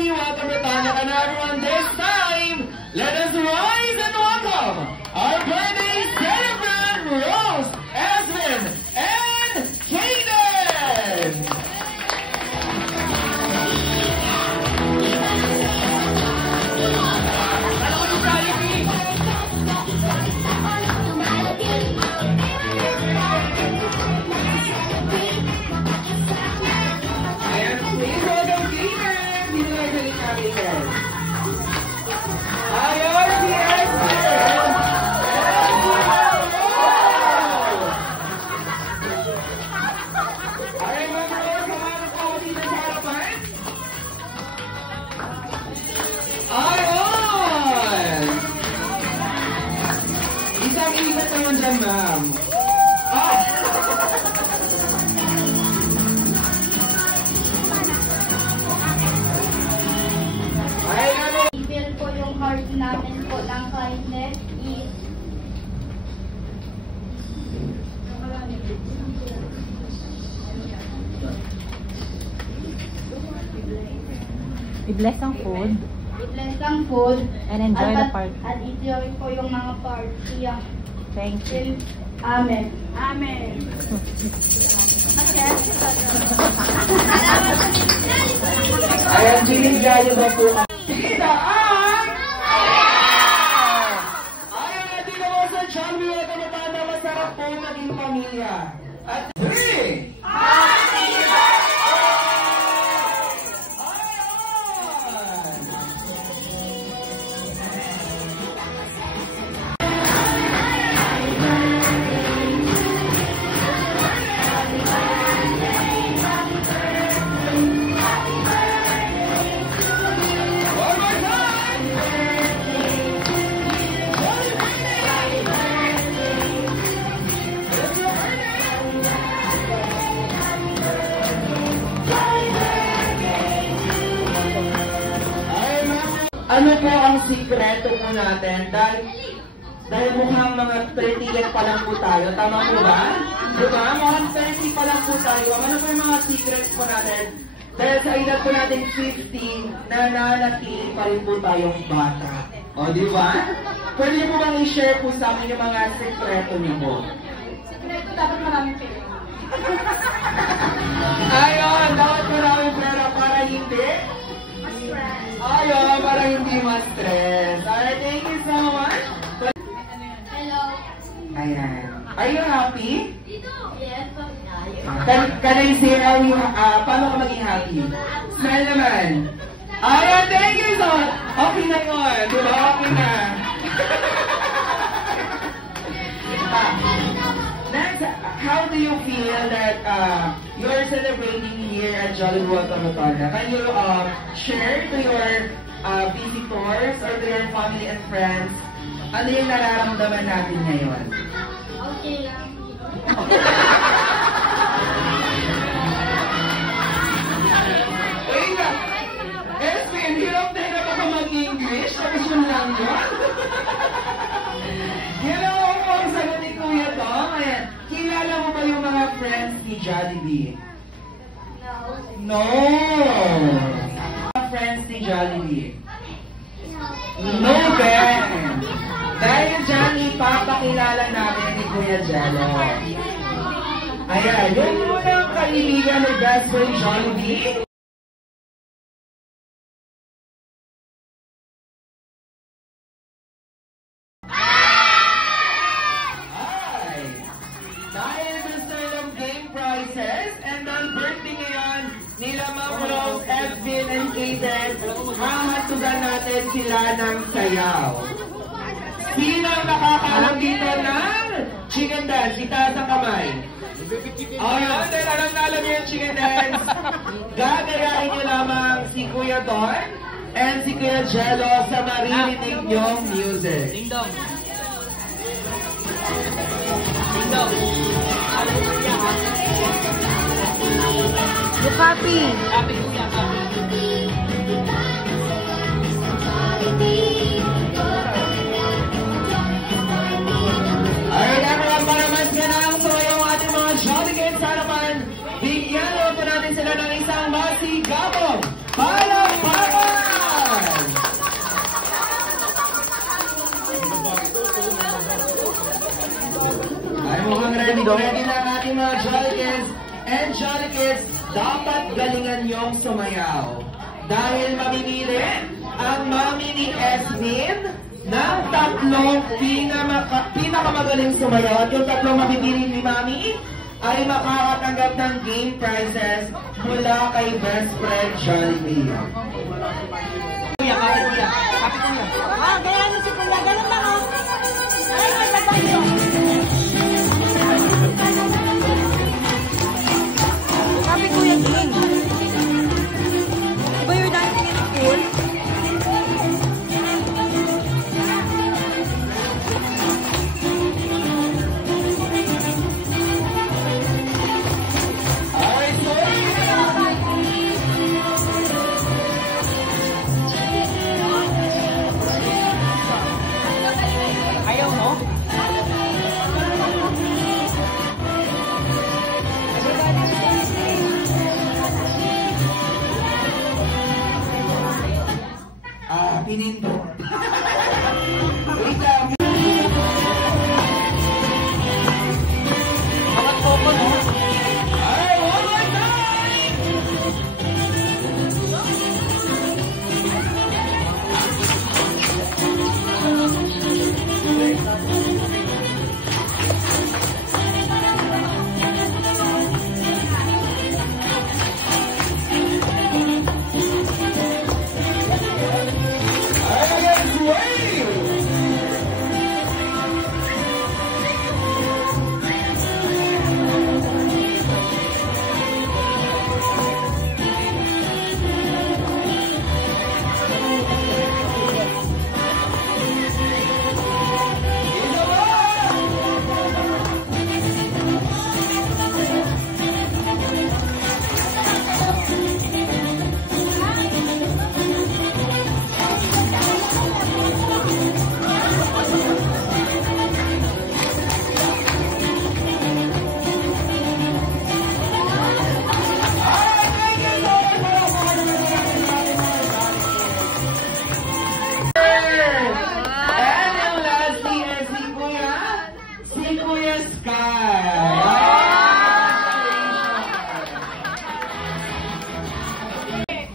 Jollibee, welcome Britannia, and everyone this time, let us rise and welcome our birthday celebrant, Rose, Esvin, and Kaden! Ma'am. I-feel po yung heart namin po ng kindness is I-bless ang food. i-bless ang food And enjoy the party. At enjoy po yung mga party. Thank you. Amen. Amen. Ayan, binigyan ba po ang sila ang... Ayan, natin naman sa Jollibee at ang banda, masarap po maging pamilya. At 3! Ano po ang sikreto po natin? Dahil mukhang mga 30 years pa lang po tayo. Tama po ba? Diba? Mukhang 30 pa lang po tayo. Ano po yung mga secrets po natin? Dahil sa edad po natin 50, nananatili pa rin po tayong bata. O, diba? Pwede niyo po bang i-share po sa amin yung mga sikreto niyo po? Sikreto, dapat maraming pera. Ayun, dapat maraming pera para hindi? Ayun, para hindi ma-stress. Alright, thank you so much. Hello. Ayan. Are you happy? Yes. Can I say how you, paano ka maging happy? Smile naman. Ayan, thank you so much. Okay na yun. Diba? Okay na. Next, how do you feel that you're celebrating here at Jollibee Rotomotola? Can you share to your visitors or to your family and friends ano yung nararamdaman natin ngayon? Okay lang. Wait na! Espen, hirap din na baka mag-English? Tapos yun lang yun? Yan ang po ang sagot ni Kuya Tom. Ayan. Kilala mo ba yung mga friends ni Jollibee? No. No! Mga friends ni Jollibee? No, Ben! Dahil dyan, ipapakilala namin ni Kuya Jello. Ayan, yung unang kaibigan ni best friend Jollibee. Dahil gusto ng game prizes and ang birthday ngayon nila Ma'am Rose, Esvin, and Kaden, hahatugan natin sila ng sayaw. Sino ang nakakaalam dito ng chicken dance? Itaas ang kamay. Ayun, dahil alam na alam niyo yung chicken dance. Gagayain niyo lamang si Kuya Don and si Kuya Jello sa maririnig niyong music. Ding dong. Ding dong. Look happy. Happy kuya, happy. Alright, everyone, para mas ganang tuloy ang ating mga Jolly Kids sa harapan, bigyan naman po natin sila ng isang masigabong palakpakan! Ready na ang ating mga Jolly Kids and Jolly Kids, dapat galingan niyong sumayaw. Dahil mamimili ang mami ni Esmin ng tatlong pinakamagaling sumayaw. At yung tatlong mabibili ni mami ay makakatanggap ng game prizes mula kay Best Friend Jollibee. Kuya, kapit kuya. Kapit kuya. Ah, ganyan si kuya. Ganun lang, oh. Ay, may patayo. Sabi kuya, King. Diba you're dancing in school? Ayaw mo? Pinindot. Wait lang. Bakit Coco, no? Ay, one more time!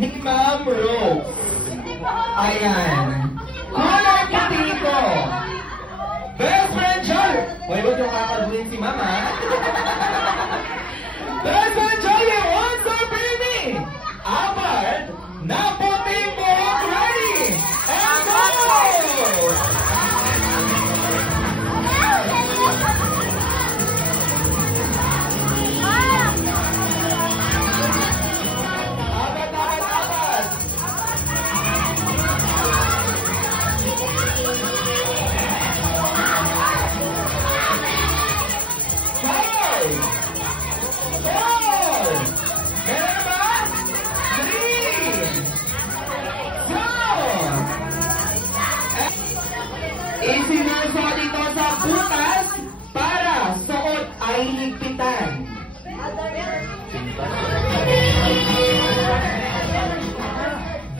Ni Ma'am Rose. Ayan. Kulay puti ito. Best Friend Jollibee. Huwag mo itong kakaguhin si Mama. Best Friend Jollibee, one, two, baby! Apat na puti mo ready! And go! Isinuso dito sa butas para suot ay higpitan.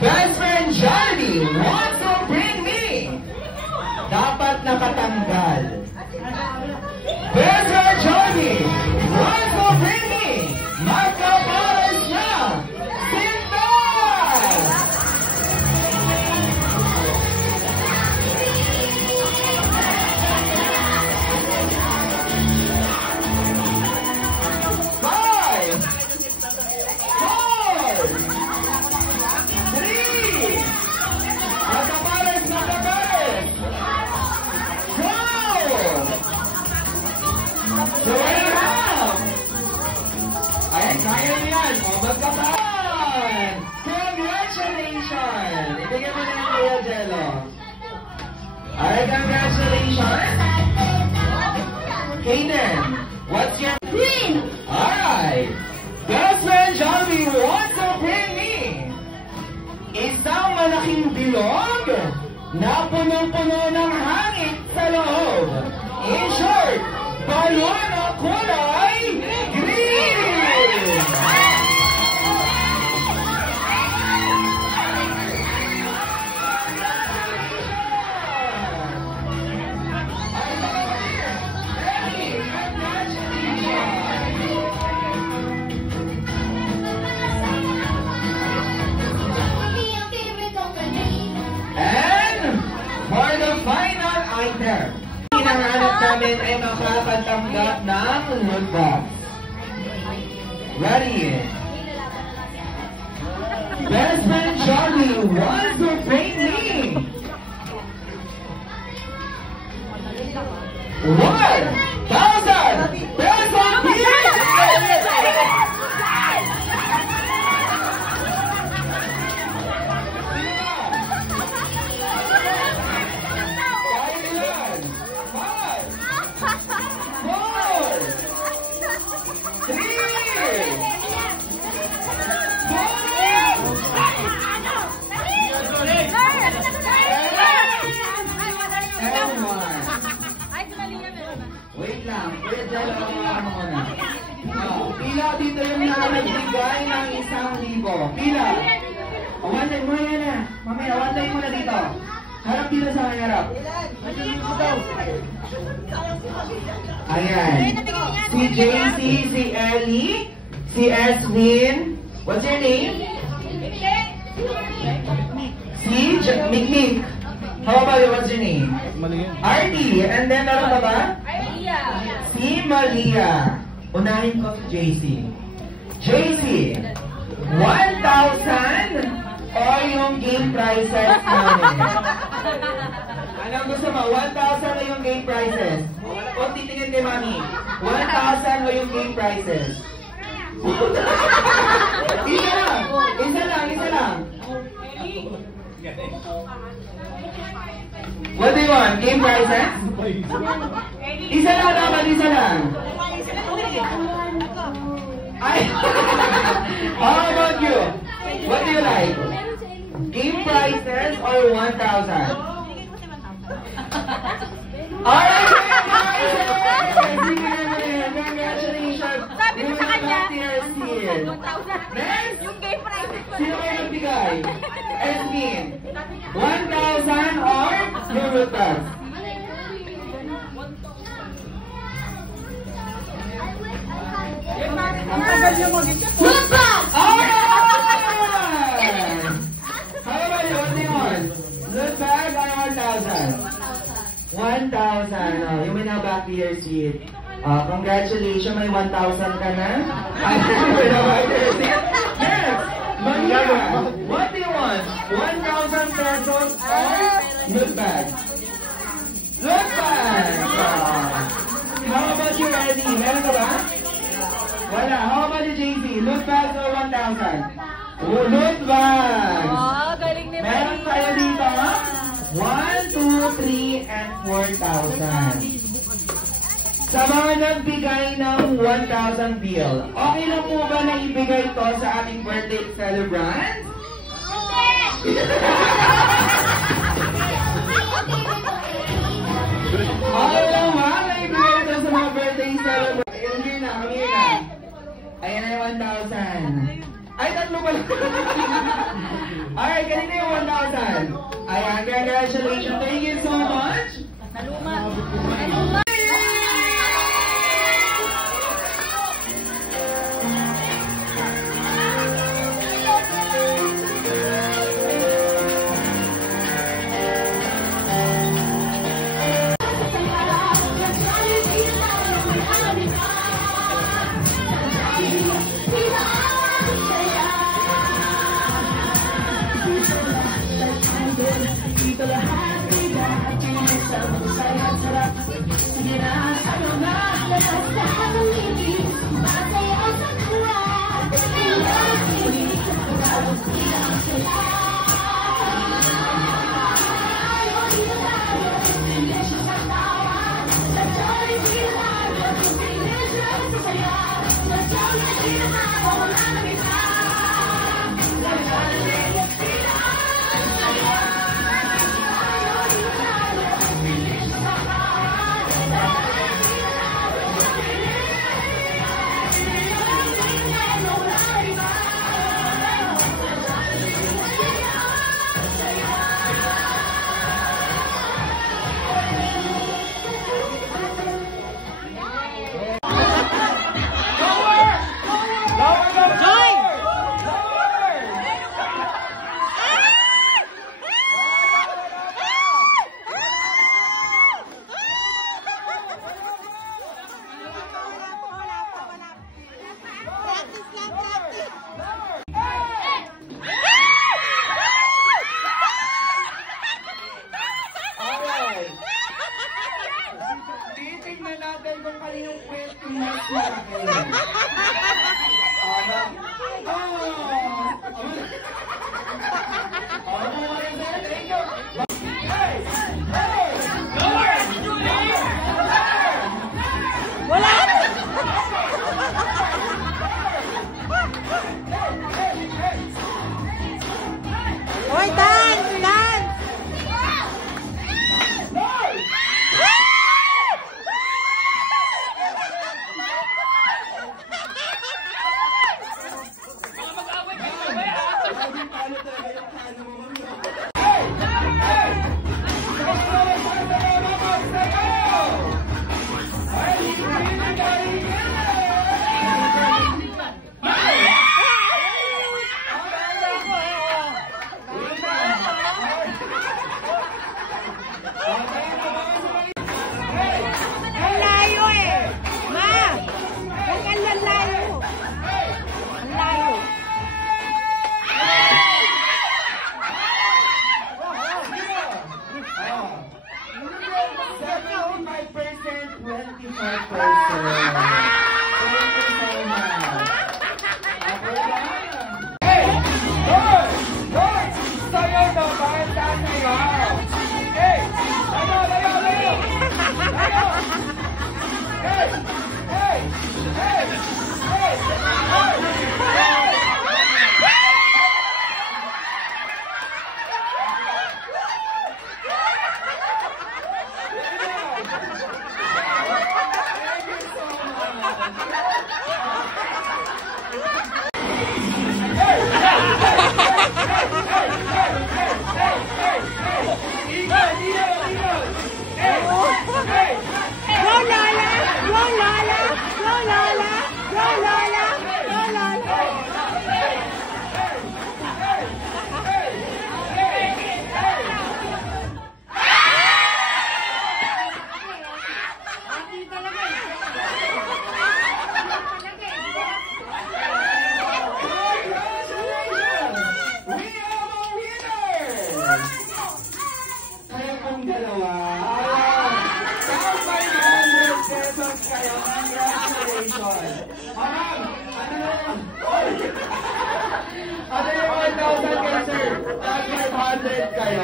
Best Friend Jollibee, want to bring me? Dapat nakatanggal. Best Friend Jollibee, want to bring me? Magkapares niya! Pintal! Kaya niyan! O, magkapan! Congratulations! Ibigay mo na yung Kuya Jello. Alright, congratulations! Kaden, what's your... Green! Alright! Best Friend Jollibee, want to bring me? Isang malaking bilog na punong-puno ng hangin sa loob. In short, balon na kulay green! Congratulations! item. Hinahanap namin ay makakatanggap ng loot box. Ready? Best friend Charlie wants to pay me 1,000 pesos here! Wait lang. Wait lang. Pila dito yung nakapagbigay ng 1,000. Pila. One time mo yan na. Mamaya, one time mo na dito. Harap dito sa akin, harap. Ayan. Si JC, si Ellie, si Eswin. What's your name? Si Mikmik. How about you? What's your name? Artie. And then, ano pa ba? Si Malia. Unahin ko si JC. JC, 1,000 o yung game prizes namin? Anong gusto mo? 1,000 o yung game prizes? O titingin kay Mami. 1,000 o yung game prizes? Isa lang. Isa lang. Isa lang. What do you want? Game prizes? Isa lang dapat, isa lang. Ay! How about you? What do you like? Game prizes or 1,000? Alright! Congratulations! Sabi ko sa kanya, Next! yung game prizes ko. Sino kayo nagbigay? Edwin. 1,000 or Lurutas? Ang tagal niyo mag-isip. Alright! How about you? What do you want? Loot bag or 1,000? 1,000. Oh, you may now back to your seat. Congratulations, may 1,000 ka na. Next! Maria, what do you want? 1,000 pesos or loot bag? Loot bag! How about you, Eddie? Meron ka ba? Wala. How about you, JP? Loot bag or 1,000? Loot bag! Oh, galing ni Meron tayo dito, 1, 2, 3, and 4,000. Sa mga nagbigay ng 1,000 bill, okay lang po ba na ibigay to sa ating birthday celebrant? Okay lang ba na ibigay ito sa mga birthday celebrant? Here na, here na. Ayan na yung 1,000. Ay, tatlo pala. Alright, kanina yung 1,000. Ayan, congratulations. Thank you so much. Naluma. Naluma. Dito lahat ay dahil sa sarap.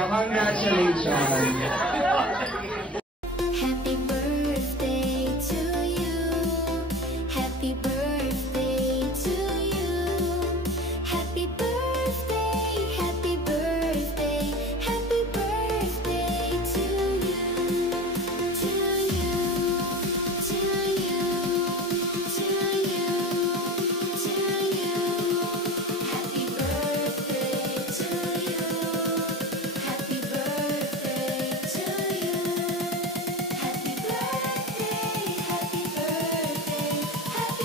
Congratulations. Happy birthday to you. Happy birthday to you. Happy birthday, happy birthday, happy birthday to you. To you, to you, to you, to you. Happy birthday to you. Happy birthday to you. Happy birthday, happy birthday, happy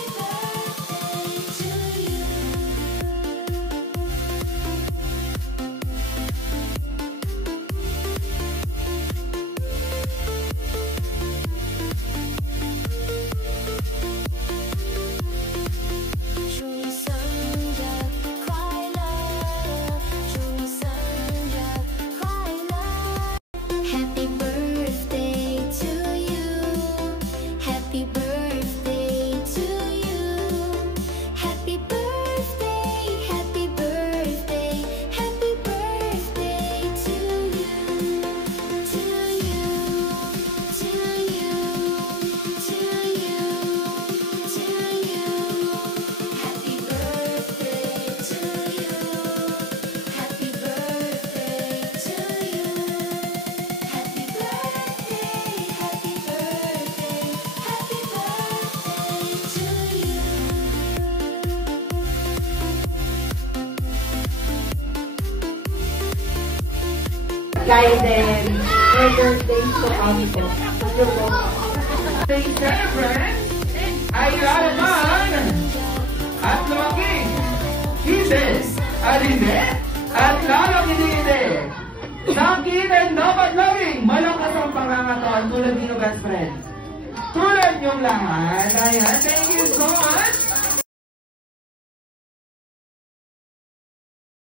Guidance, my birthday to kami po. Birthday celebrant ay lalaman at lumaking Kisses, Aline at Lalang Inide. Sakitin dapat laging malakas ang pangangatawan tulad nyo best friends. Tulad nyong lahat. Ayan, thank you so much.